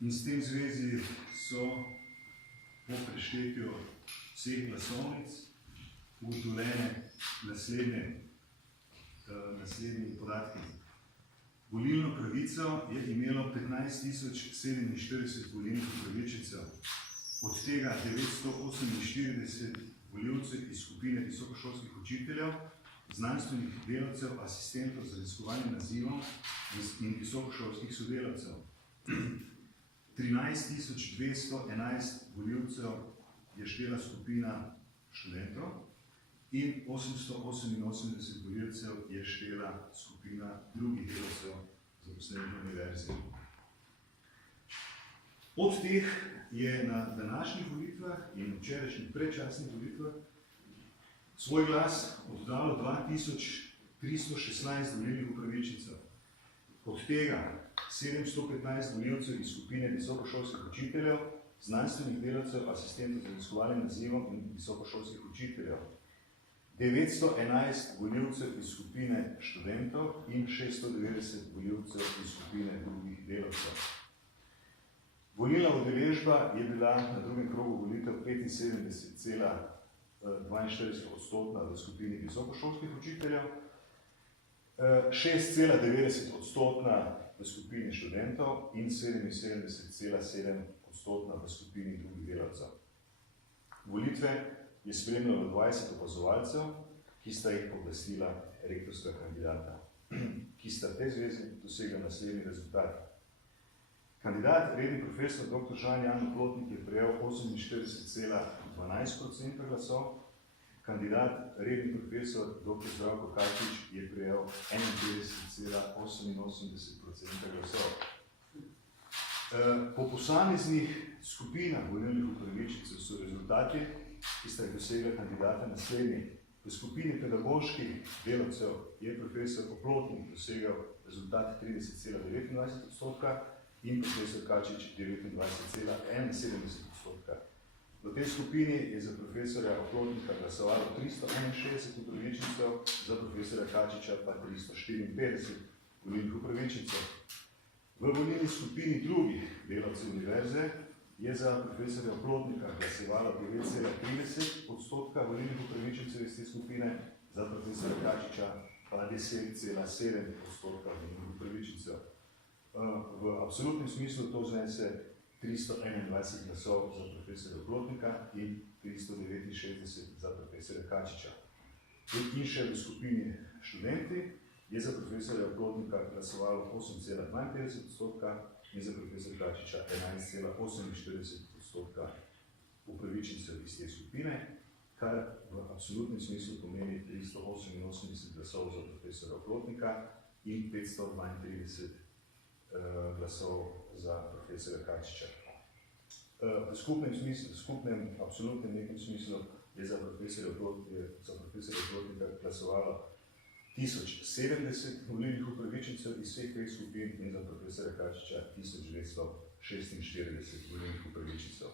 In s tem zvezi so po preštetju vseh glasovnic ugotovljene naslednje podatki. Volilno pravico je imelo 15.047 volilnih upravičencev, od tega 948 volivcev iz skupine visokošolskih učiteljev, znanstvenih delavcev, asistentov z raziskovalnim nazivom in visokošolskih sodelavcev. 13.211 volivcev je štela skupina študentov in 888 volivcev je štela skupina drugih delavcev zaposlenih na univerzi. Od teh je na današnjih volitvah in včerajšnjih predčasnih volitvah svoj glas oddalo 2316 volilnih upravičencev. Od tega 715 volivcev iz skupine visokošolskih učiteljev, znanstvenih delavcev, asistentov z raziskovalnim nazivom in visokošolskih učiteljev. 911 volivcev iz skupine študentov in 690 volivcev iz skupine drugih delavcev. Volilna udeležba je bila na drugem krogu volitev 75,42% v skupini visokošolskih učiteljev, 6,90% v skupini študentov in 77,7% v skupini drugih delavcev. Volitve je spremljalo 20 opazovalcev, ki sta jih pooblastila rektorska kandidata, ki sta v tej zvezi dosegla naslednji rezultat. Kandidat, redni profesor dr. Žan Jan Oplotnik je prejel 48,12% glasov, kandidat, redni profesor dr. Zdravko Kačič je prejel 51,88% glasov. Po posameznih skupinah volilnih upravičencev so rezultati, ki sta jih dosegla kandidata, naslednji. V skupini pedagoških delavcev je profesor Oplotnik dosegal rezultat 30,29% in profesor Kačič 29,71%. V tej skupini je za profesorja Oplotnika glasovalo 361 upravičencev, za profesorja Kačiča pa 354 volilnih upravičencev. V volilni skupini drugih delavcev univerze je za profesorja Oplotnika glasovalo 9,30% volilnih upravičencev iz te skupine, za profesorja Kačiča pa 10,7% volilnih upravičencev. V absolutnem smislu to znese 321 glasov za profesorja Oplotnika in 369 za profesorja Kačiča. In še v skupini študenti je za profesorja Oplotnika glasovalo 8,52% in za profesorja Kačiča 11,48% upravičencev iz te skupine, kar v absolutnem smislu pomeni 388 glasov za profesorja Oplotnika in 532 glasov za profesorja Kačiča. V skupnem absolutnem nekem smislu je za profesorja Oplotnika glasovalo 1070 volilnih upravičencev iz vseh treh skupin in za profesorja Kačiča 1946 volilnih upravičencev.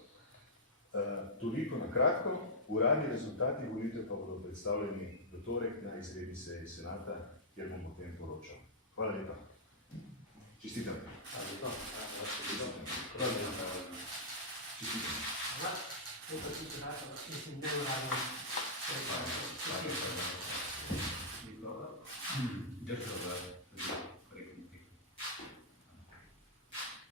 Toliko na kratko, uradni rezultati volitev pa bodo predstavljeni v torek na izredni seji senata, kjer bomo o tem poročali. Hvala lepa. Čestitam. Hvala lepa. Hvala lepa. Čestitam. Hvala. Lepa si senata, mislim, ne uradno. Hvala lepa. Dobro.